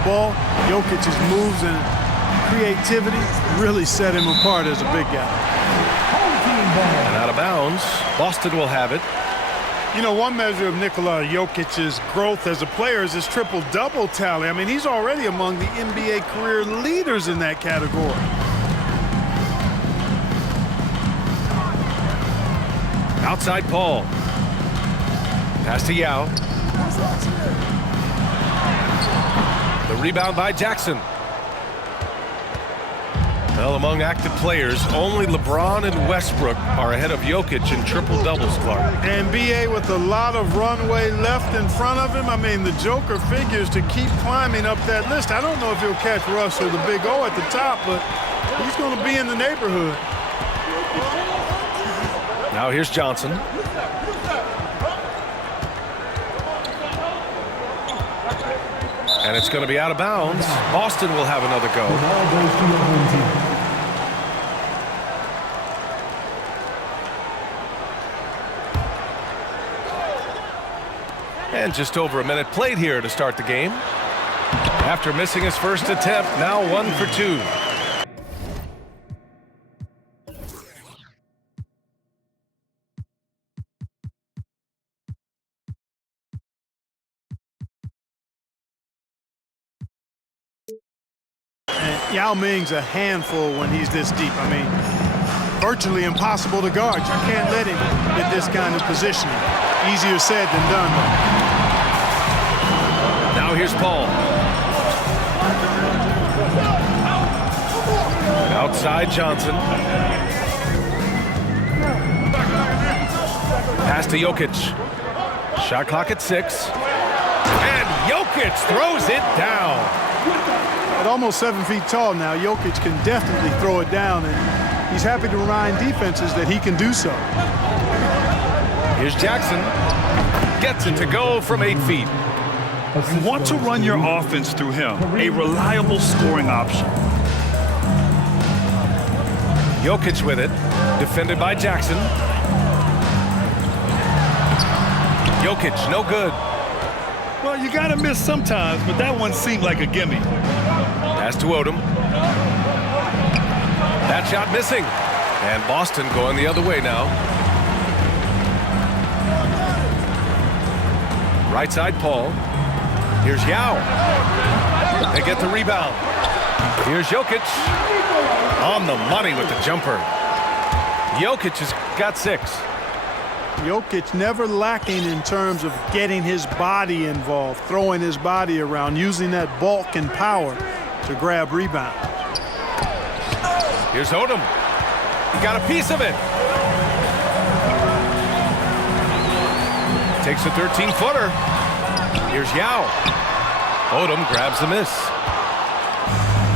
the ball, Jokic's moves and creativity really set him apart as a big guy. And out of bounds, Boston will have it. You know, one measure of Nikola Jokic's growth as a player is his triple-double tally. I mean, he's already among the NBA career leaders in that category. Outside Paul. Pass to Yao. The rebound by Jackson. Well, among active players, only LeBron and Westbrook are ahead of Jokic in triple-doubles, Clark. And B.A. with a lot of runway left in front of him. I mean, the Joker figures to keep climbing up that list. I don't know if he'll catch Russ or the Big O at the top, but he's going to be in the neighborhood. Now here's Johnson. And it's going to be out of bounds. Boston will have another go. And just over a minute played here to start the game. After missing his first attempt, now 1 for 2. And Yao Ming's a handful when he's this deep. I mean, virtually impossible to guard. You can't let him get this kind of positioning. Easier said than done. Now here's Paul. Outside Johnson. Pass to Jokic. Shot clock at 6. And Jokic throws it down. At almost 7 feet tall now, Jokic can definitely throw it down, and he's happy to remind defenses that he can do so. Here's Jackson. Gets it to go from 8 feet. You want to run your offense through him, a reliable scoring option. Jokic with it. Defended by Jackson. Jokic, no good. Well, you got to miss sometimes, but that one seemed like a gimme. Pass to Odom. That shot missing. And Boston going the other way now. Right side, Paul. Here's Yao. They get the rebound. Here's Jokic. On the money with the jumper. Jokic has got 6. Jokic never lacking in terms of getting his body involved, throwing his body around, using that bulk and power to grab rebounds. Here's Odom. He got a piece of it. Takes a 13-footer. Here's Yao. Odom grabs the miss.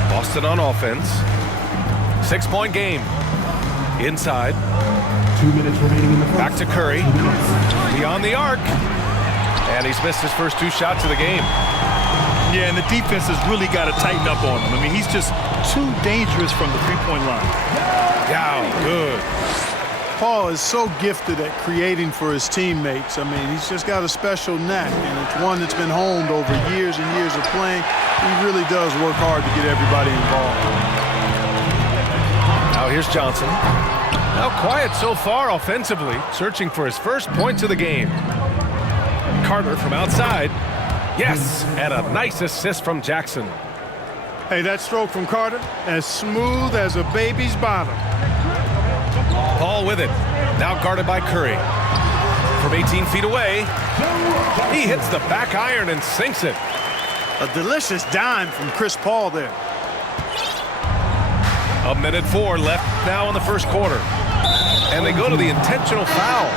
Boston on offense. 6-point game. Inside. 2 minutes remaining in the first. Back to Curry. Beyond the arc. And he's missed his first 2 shots of the game. Yeah, and the defense has really got to tighten up on him. I mean, he's just too dangerous from the three-point line. Yao, good. Paul is so gifted at creating for his teammates. I mean, he's just got a special knack, and it's one that's been honed over years and years of playing. He really does work hard to get everybody involved. Now here's Johnson. Now quiet so far offensively, searching for his first points of the game. Carter from outside. Yes, and a nice assist from Jackson. Hey, that stroke from Carter, as smooth as a baby's bottom. Paul with it. Now guarded by Curry. From 18 feet away, he hits the back iron and sinks it. A delicious dime from Chris Paul there. 1:04 left now in the first quarter. And they go to the intentional foul.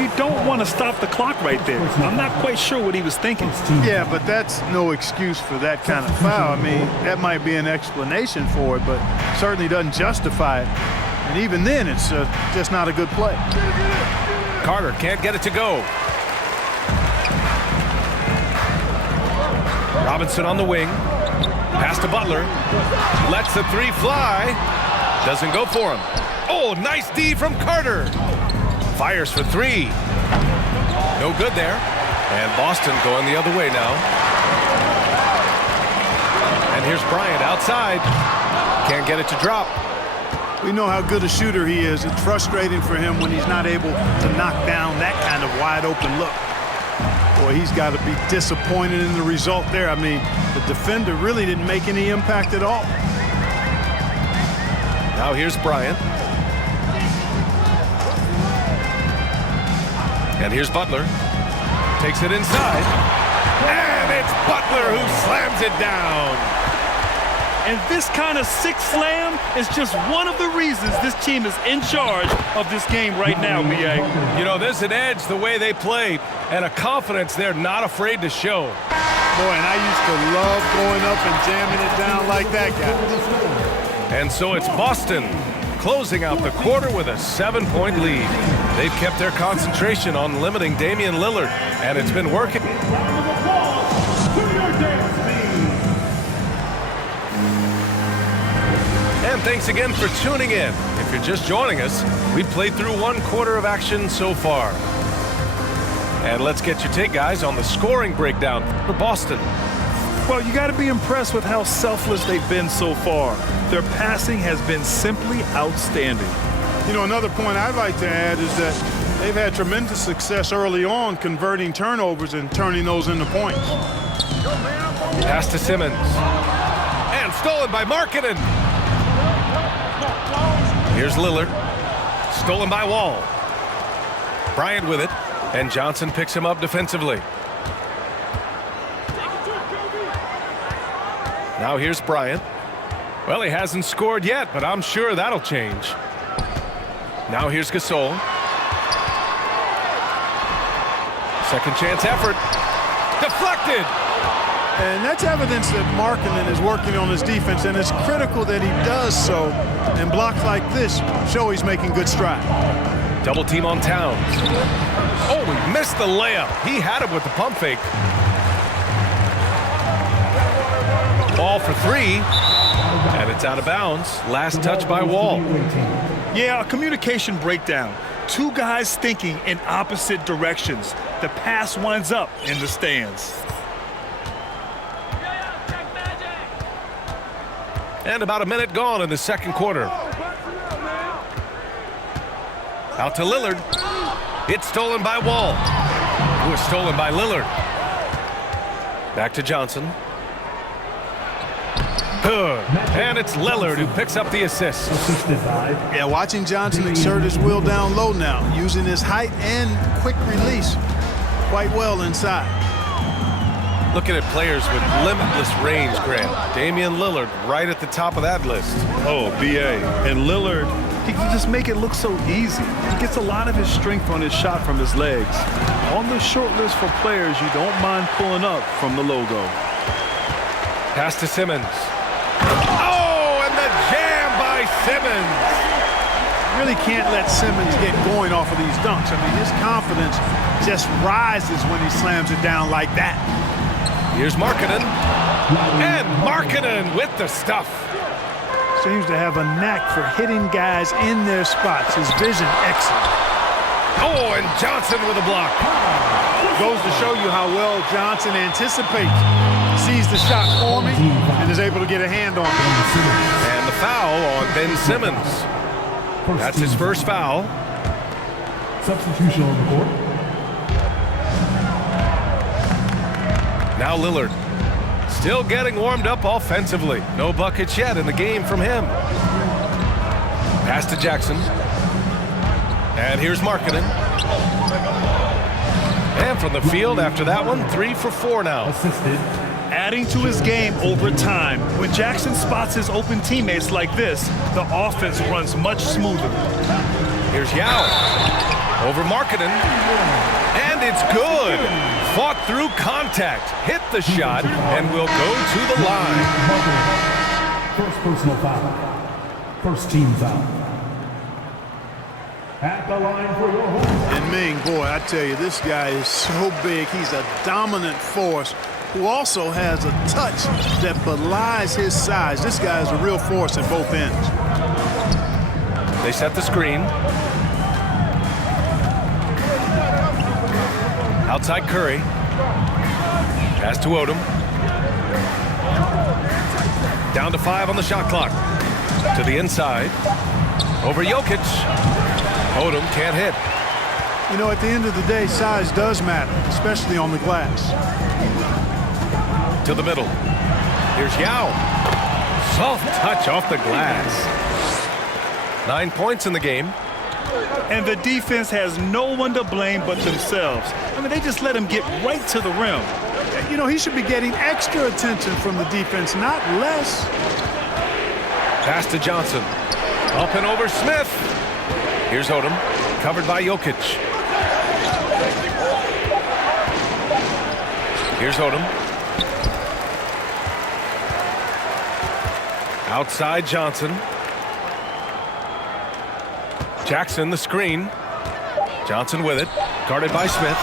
You don't want to stop the clock right there. I'm not quite sure what he was thinking. Yeah, but that's no excuse for that kind of foul. I mean, that might be an explanation for it, but certainly doesn't justify it. And even then, it's just not a good play. Carter can't get it to go. Robinson on the wing. Pass to Butler. Lets the 3 fly. Doesn't go for him. Oh, nice D from Carter. Fires for 3. No good there. And Boston going the other way now. here's Bryant outside. Can't get it to drop. We know how good a shooter he is. It's frustrating for him when he's not able to knock down that kind of wide open look. Boy, he's got to be disappointed in the result there. I mean, the defender really didn't make any impact at all. Now here's Bryant. And here's Butler. Takes it inside. And it's Butler who slams it down. And this kind of six slam is just one of the reasons this team is in charge of this game right now, B.A. You know, there's an edge the way they play and a confidence they're not afraid to show. Boy, and I used to love going up and jamming it down like that, guys. And so it's Boston closing out the quarter with a 7-point lead. They've kept their concentration on limiting Damian Lillard, and it's been working. And thanks again for tuning in. If you're just joining us, we played through one quarter of action so far. And let's get your take, guys, on the scoring breakdown for Boston. Well, you got to be impressed with how selfless they've been so far. Their passing has been simply outstanding. You know, another point I'd like to add is that they've had tremendous success early on converting turnovers and turning those into points. Pass to Simmons. And stolen by Markkanen. Here's Lillard. Stolen by Wall. Bryant with it. And Johnson picks him up defensively. Now here's Bryant. Well, he hasn't scored yet, but I'm sure that'll change. Now here's Gasol. Second chance effort. Deflected. And that's evidence that Markkanen is working on his defense, and it's critical that he does so. And blocks like this show he's making good stride. Double team on Towns. Oh, he missed the layup. He had him with the pump fake. Ball for three. And it's out of bounds. Last touch by Wall. Yeah, a communication breakdown. Two guys thinking in opposite directions. The pass winds up in the stands. And about a minute gone in the second quarter. Out to Lillard. It's stolen by Wall. It was stolen by Lillard. Back to Johnson. And it's Lillard who picks up the assist. Yeah, watching Johnson exert his will down low now, using his height and quick release quite well inside. Looking at players with limitless range, Grant. Damian Lillard right at the top of that list. Oh, B.A. And Lillard, he can just make it look so easy. He gets a lot of his strength on his shot from his legs. On the short list for players you don't mind pulling up from the logo. Pass to Simmons. Oh, and the jam by Simmons. Really can't let Simmons get going off of these dunks. I mean, his confidence just rises when he slams it down like that. Here's Markkanen. And Markkanen with the stuff. Seems to have a knack for hitting guys in their spots. His vision excellent. Oh, and Johnson with a block. Goes to show you how well Johnson anticipates. Sees the shot forming and is able to get a hand on it. And the foul on Ben Simmons. That's his first foul. Substitution on the court. Now Lillard. Still getting warmed up offensively. No buckets yet in the game from him. Pass to Jackson. And here's Markkanen. And from the field after that one, 3 for 4 now. Assisted. Adding to his game over time. When Jackson spots his open teammates like this, the offense runs much smoother. Here's Yao. Over Markkanen. And it's good. Fought through contact. Hit the shot and will go to the line. First personal foul. First team foul. At the line for your home. And Ming, boy, I tell you, this guy is so big. He's a dominant force who also has a touch that belies his size. This guy is a real force at both ends. They set the screen. Outside Curry. Pass to Odom. Down to 5 on the shot clock. To the inside. Over Jokic. Odom can't hit. You know, at the end of the day, size does matter, especially on the glass. To the middle. Here's Yao. Soft touch off the glass. 9 points in the game. And the defense has no one to blame but themselves. I mean, they just let him get right to the rim. You know, he should be getting extra attention from the defense, not less. Pass to Johnson. Up and over Smith. Here's Odom. Covered by Jokic. Here's Odom. Outside Johnson. Jackson the screen. Johnson with it. Guarded by Smith.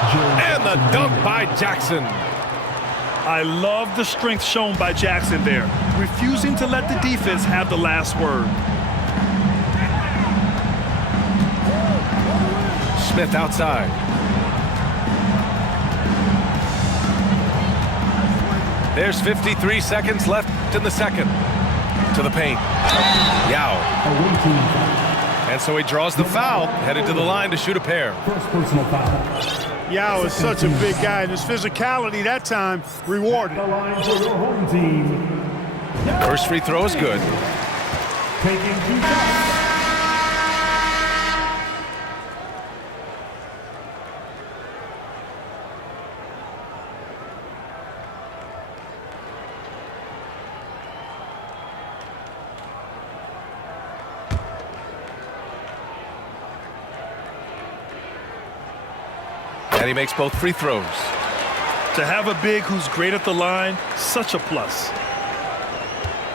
And the dunk by Jackson. I love the strength shown by Jackson there, refusing to let the defense have the last word. Smith outside. There's 53 seconds left in the second. To the paint. Yao. And so he draws the foul, headed to the line to shoot a pair. First personal foul. Yao is such a big guy, and his physicality that time rewarded. The line for your home team. First free throw is good. Taking 2 shots. And he makes both free throws. To have a big who's great at the line, such a plus.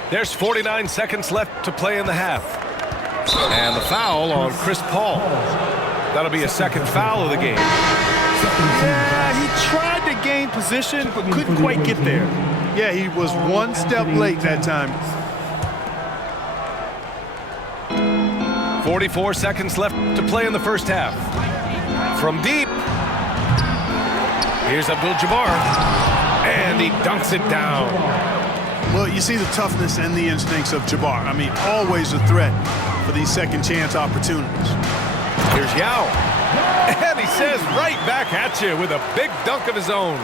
There's 49 seconds left to play in the half. And the foul on Chris Paul. That'll be a second foul of the game. Yeah, he tried to gain position, but couldn't quite get there. Yeah, he was one step late that time. 44 seconds left to play in the first half. From deep. Here's Abdul-Jabbar. And he dunks it down. Well, you see the toughness and the instincts of Jabbar. I mean, always a threat for these second chance opportunities. Here's Yao. And he says right back at you with a big dunk of his own.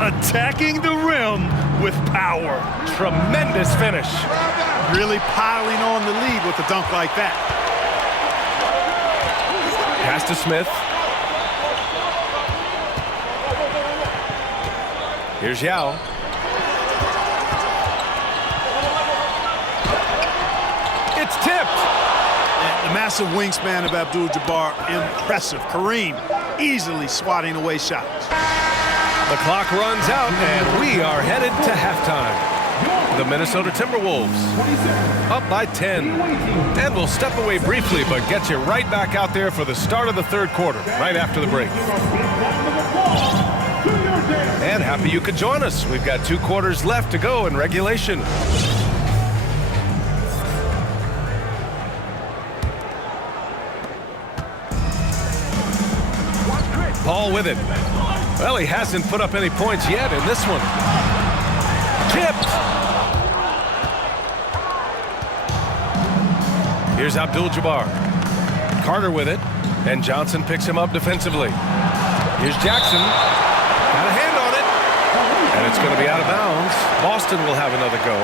Attacking the rim with power. Tremendous finish. Really piling on the lead with a dunk like that. Pass to Smith. Here's Yao. It's tipped. And the massive wingspan of Abdul-Jabbar, impressive. Kareem easily swatting away shots. The clock runs out, and we are headed to halftime. The Minnesota Timberwolves up by 10. And we'll step away briefly, but get you right back out there for the start of the third quarter, right after the break. And happy you could join us. We've got 2 quarters left to go in regulation. Paul with it. Well, he hasn't put up any points yet in this one. Tipped. Here's Abdul-Jabbar. Carter with it, and Johnson picks him up defensively. Here's Jackson. Got a hand on it. And it's going to be out of bounds. Boston will have another go.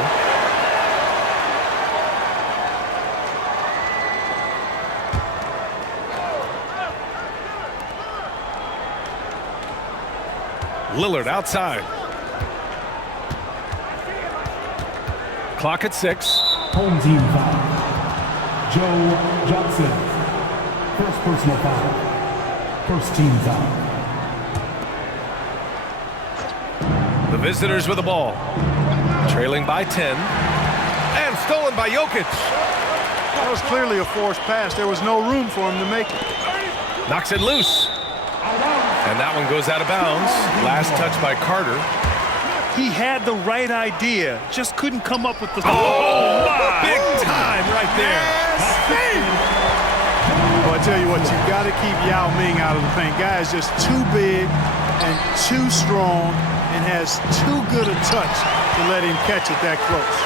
Lillard outside. Clock at 6. Home team foul. Joe Johnson. First personal foul. First team foul. The visitors with the ball. Trailing by 10. And stolen by Jokic. That was clearly a forced pass. There was no room for him to make it. Knocks it loose. And that one goes out of bounds. Last touch by Carter. He had the right idea, just couldn't come up with the... Oh, my! Big time right there. Well, I tell you what, you've got to keep Yao Ming out of the paint. Guy is just too big and too strong, and has too good a touch to let him catch it that close.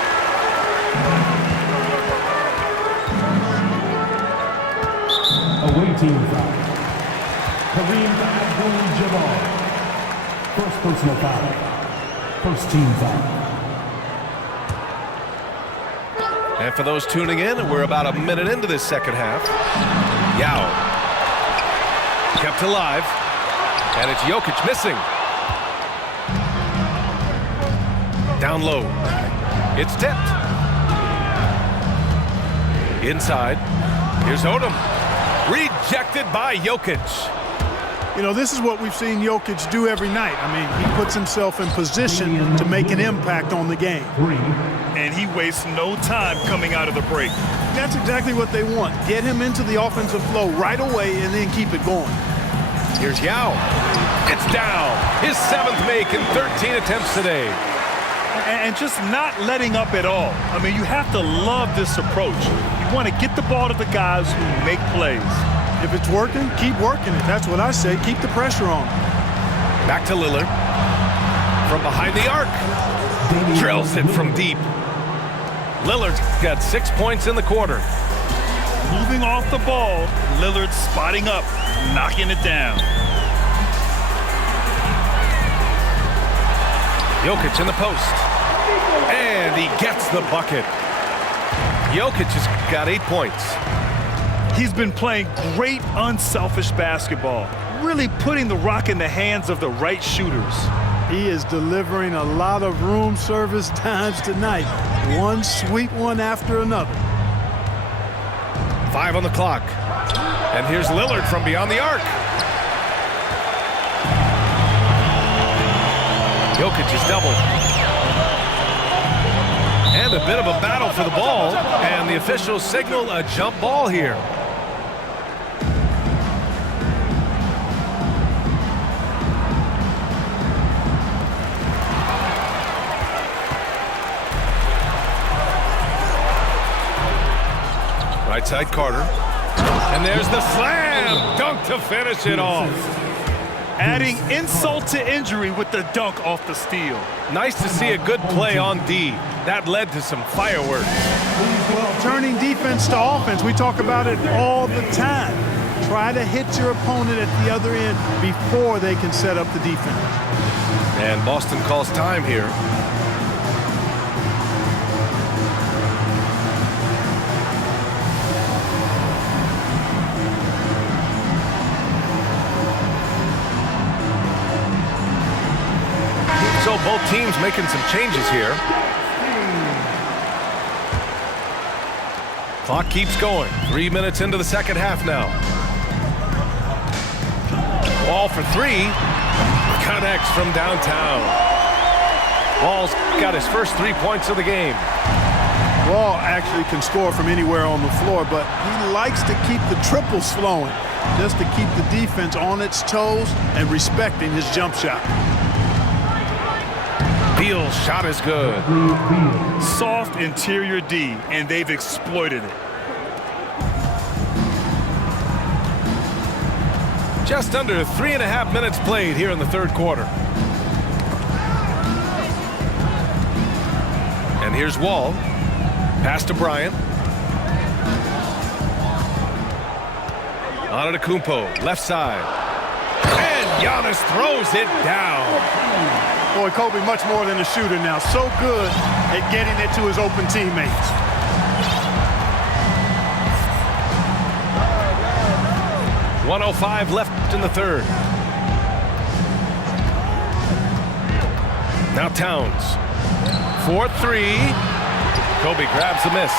Away team foul. Kareem Abdul-Jabbar. First personal foul. First team foul. And for those tuning in, we're about a minute into this second half. Yao. Kept alive. And it's Jokic missing. Down low. It's tipped. Inside. Here's Odom. Rejected by Jokic. You know, this is what we've seen Jokic do every night. I mean, he puts himself in position to make an impact on the game. And he wastes no time coming out of the break. That's exactly what they want. Get him into the offensive flow right away and then keep it going. Here's Yao. It's down. His 7th make in 13 attempts today. And just not letting up at all. I mean, you have to love this approach. You want to get the ball to the guys who make plays. If it's working, keep working it. That's what I say. Keep the pressure on. Back to Lillard. From behind the arc. Drills it from deep. Lillard's got 6 points in the quarter. Moving off the ball, Lillard spotting up, knocking it down. Jokic in the post. And he gets the bucket. Jokic has got 8 points. He's been playing great, unselfish basketball, really putting the rock in the hands of the right shooters. He is delivering a lot of room service times tonight. One sweet one after another. 5 on the clock. And here's Lillard from beyond the arc. Jokic is doubled. And a bit of a battle for the ball. And the officials signal a jump ball here. Right side Carter. And there's the slam dunk to finish it off. Adding insult to injury with the dunk off the steal. Nice to see a good play on D. That led to some fireworks. Well, turning defense to offense, we talk about it all the time. Try to hit your opponent at the other end before they can set up the defense. And Boston calls time here. So both teams making some changes here. Clock keeps going. 3 minutes into the second half now. Wall for 3. Connects from downtown. Wall's got his first 3 points of the game. Wall actually can score from anywhere on the floor, but he likes to keep the triples flowing just to keep the defense on its toes and respecting his jump shot. Beal's shot is good. Soft interior D, and they've exploited it. Just under 3.5 minutes played here in the third quarter. And here's Wall. Pass to Bryant. Antetokounmpo, left side. And Giannis throws it down. Boy, Kobe much more than a shooter now. So good at getting it to his open teammates. .105 left in the third. Now Towns. 4-3. Kobe grabs the miss.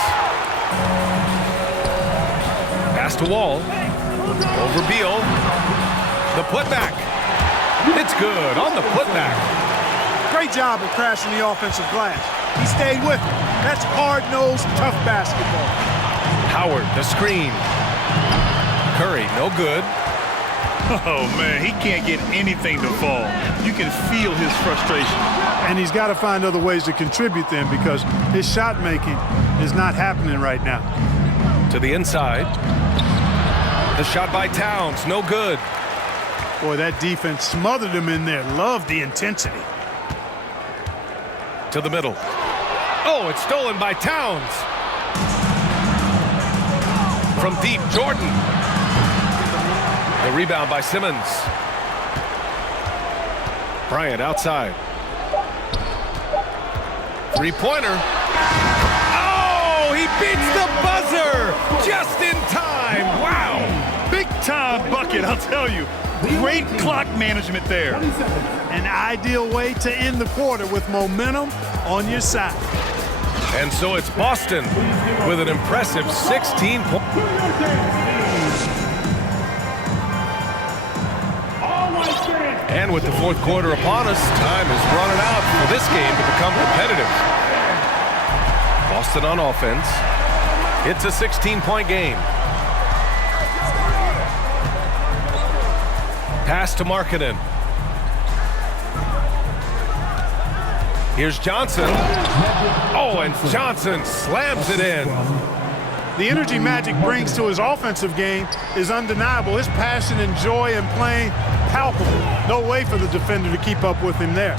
Pass to Wall. Over Beal. The putback. It's good on the putback. Great job of crashing the offensive glass. He stayed with it. That's hard-nosed, tough basketball. Howard, the screen. Curry, no good. Oh, man, he can't get anything to fall. You can feel his frustration. And he's got to find other ways to contribute then because his shot making is not happening right now. To the inside. The shot by Towns, no good. Boy, that defense smothered him in there. Loved the intensity. To the middle. Oh, it's stolen by Towns. From deep, Jordan. The rebound by Simmons. Bryant outside. Three-pointer. Oh, he beats the buzzer just in time. Wow. Big time bucket, I'll tell you. Great clock management there. An ideal way to end the quarter with momentum on your side. And so it's Boston with an impressive 16 points. And with the fourth quarter upon us, time is running out for this game to become competitive. Boston on offense. It's a 16-point game. Pass to Markkanen. Here's Johnson. Oh, and Johnson slams it in. The energy Magic brings to his offensive game is undeniable. His passion and joy in playing, palpable. No way for the defender to keep up with him there.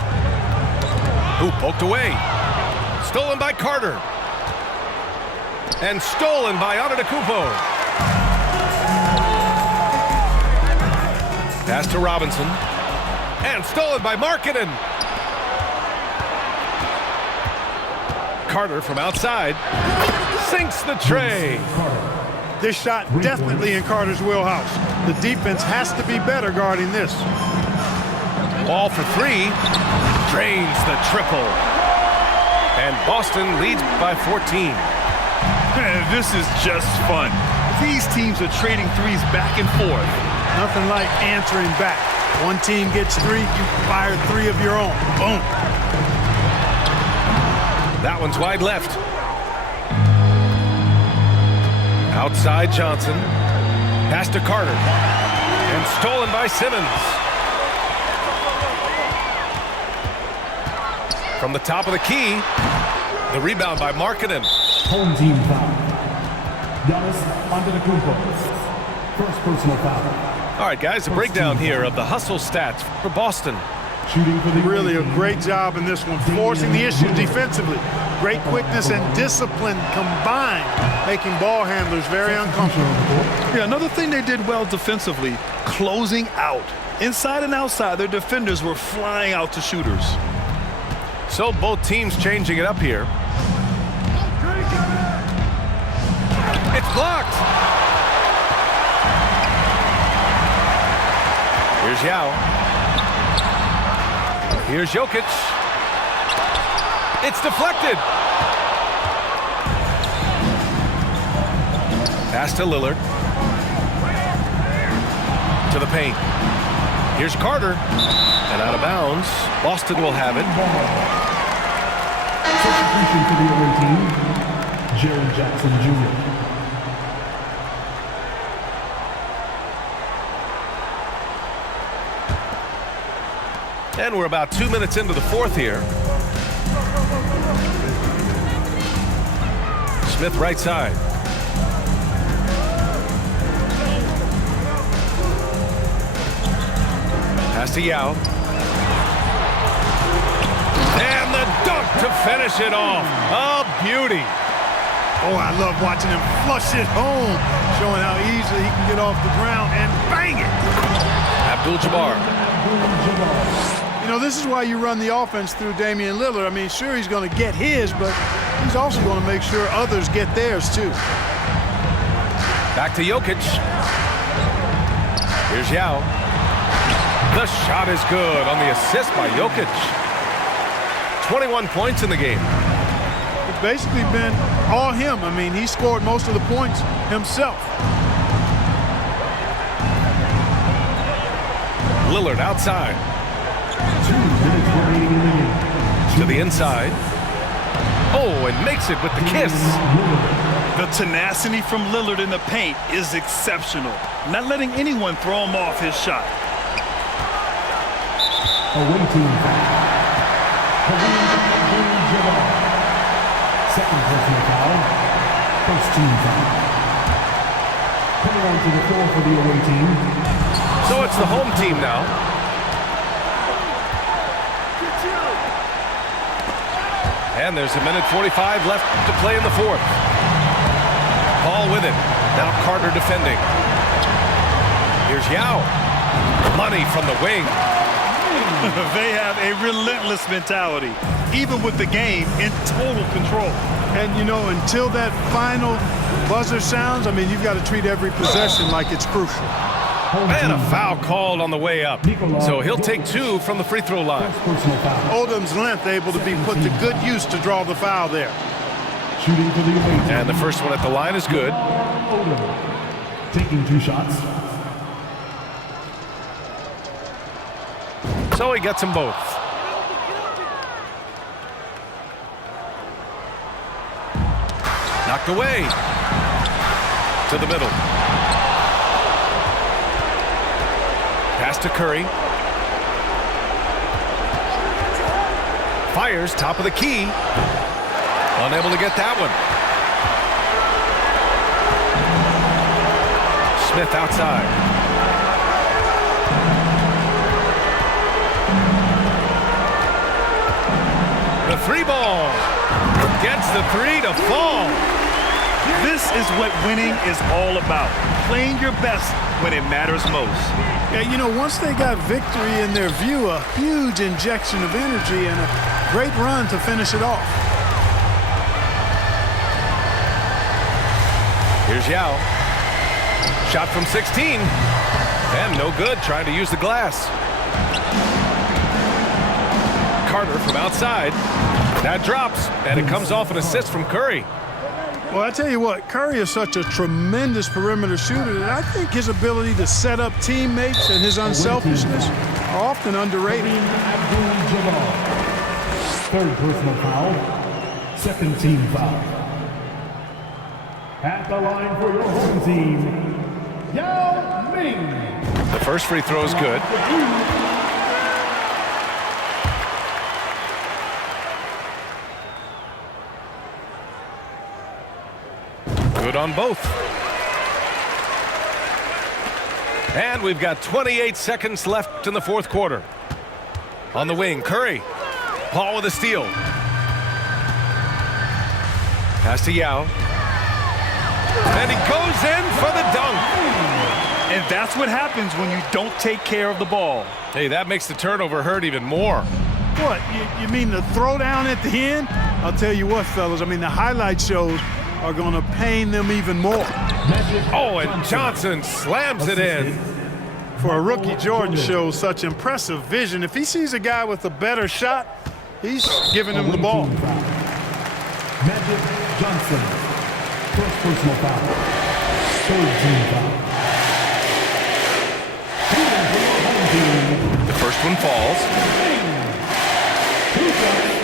Who poked away. Stolen by Carter. And stolen by Antetokounmpo. Pass to Robinson. And stolen by Markkanen. Carter from outside. Sinks the tray. This shot definitely in Carter's wheelhouse. The defense has to be better guarding this. Ball for three. Drains the triple. And Boston leads by 14. Man, this is just fun. These teams are trading threes back and forth. Nothing like answering back. One team gets three, you fire three of your own. Boom. That one's wide left. Outside Johnson. Pass to Carter. And stolen by Simmons. From the top of the key. The rebound by Markkanen. Home team foul. Giannis Antetokounmpo. First personal foul. All right, guys, a breakdown here of the hustle stats for Boston. Shooting for the Really a great job in this one, forcing the issue defensively. Great quickness and discipline combined, making ball handlers very uncomfortable. Yeah, another thing they did well defensively, closing out. Inside and outside, their defenders were flying out to shooters. So both teams changing it up here. It's blocked. Here's Yao. Here's Jokic. It's deflected. Pass to Lillard. To the paint. Here's Carter. And out of bounds. Boston will have it. substitution for the away team, Jaren Jackson Jr. And we're about 2 minutes into the fourth here. Smith right side. Pass to Yao. And the dunk to finish it off. A beauty. Oh, I love watching him flush it home, showing how easily he can get off the ground and bang it. Abdul-Jabbar. You know, this is why you run the offense through Damian Lillard. I mean, sure, he's going to get his, but he's also going to make sure others get theirs, too. Back to Jokic. Here's Yao. The shot is good on the assist by Jokic. 21 points in the game. It's basically been all him. I mean, he scored most of the points himself. Lillard outside. 2 minutes remaining in the game. To the inside. Oh, and makes it with the kiss. The tenacity from Lillard in the paint is exceptional. Not letting anyone throw him off his shot. Away team foul. Kareem Abdul-Jabbar. Second personal foul. First team foul. Coming onto the floor for the away team. So it's the home team now. And there's a minute 45 left to play in the fourth. Paul with it. Now Carter defending. Here's Yao. Money from the wing. They have a relentless mentality, even with the game in total control. And, you know, until that final buzzer sounds, I mean, you've got to treat every possession like it's crucial. And a foul called on the way up. So he'll take 2 from the free throw line. Personal foul. Odom's length able to be put to good use to draw the foul there. Shooting for the away team. And the first one at the line is good. Odom taking 2 shots. So he gets them both. Knocked away. To the middle. Pass to Curry. Fires top of the key. Unable to get that one. Smith outside. The 3 ball. Gets the 3 to fall. This is what winning is all about. Playing your best when it matters most. Yeah, you know, once they got victory in their view, a huge injection of energy and a great run to finish it off. Here's Yao. Shot from 16. And no good, trying to use the glass. Carter from outside. That drops, and it comes off an assist from Curry. Well, I tell you what, Curry is such a tremendous perimeter shooter that I think his ability to set up teammates and his unselfishness are often underrated. Abdul-Jabbar. 3rd personal foul. 2nd team foul. At the line for your home team, Yao Ming. The first free throw is good. Good on both. And we've got 28 seconds left in the fourth quarter. On the wing, Curry. Paul with a steal. Pass to Yao. And he goes in for the dunk. And that's what happens when you don't take care of the ball. Hey, that makes the turnover hurt even more. What, you mean the throwdown at the end? I'll tell you what, fellas, I mean, the highlight shows are going to pain them even more. Oh, and Johnson slams it in. For a rookie, Jordan shows such impressive vision. If he sees a guy with a better shot, he's giving him the ball. Magic Johnson. 1st personal foul. 3rd team foul. The first one falls. 2 shots.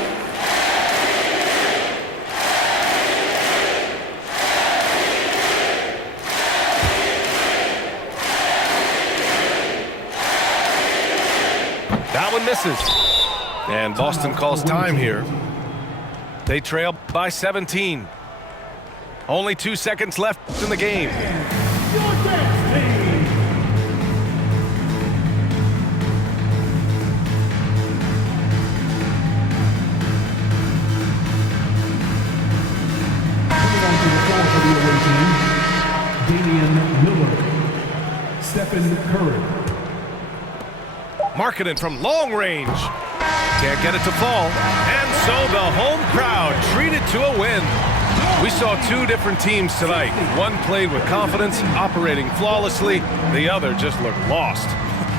That one misses. And Boston calls time here. They trail by 17. Only 2 seconds left in the game. Coming on to the floor for the away team, Damian Lillard. Stephen Curry. Marketing from long range. Can't get it to fall. And so the home crowd treated to a win. We saw 2 different teams tonight. One played with confidence, operating flawlessly. The other just looked lost.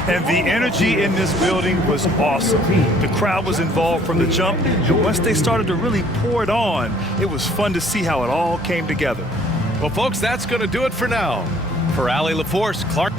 And the energy in this building was awesome. The crowd was involved from the jump, and once they started to really pour it on, it was fun to see how it all came together. Well, folks, that's going to do it for now. For Allie LaForce, Clark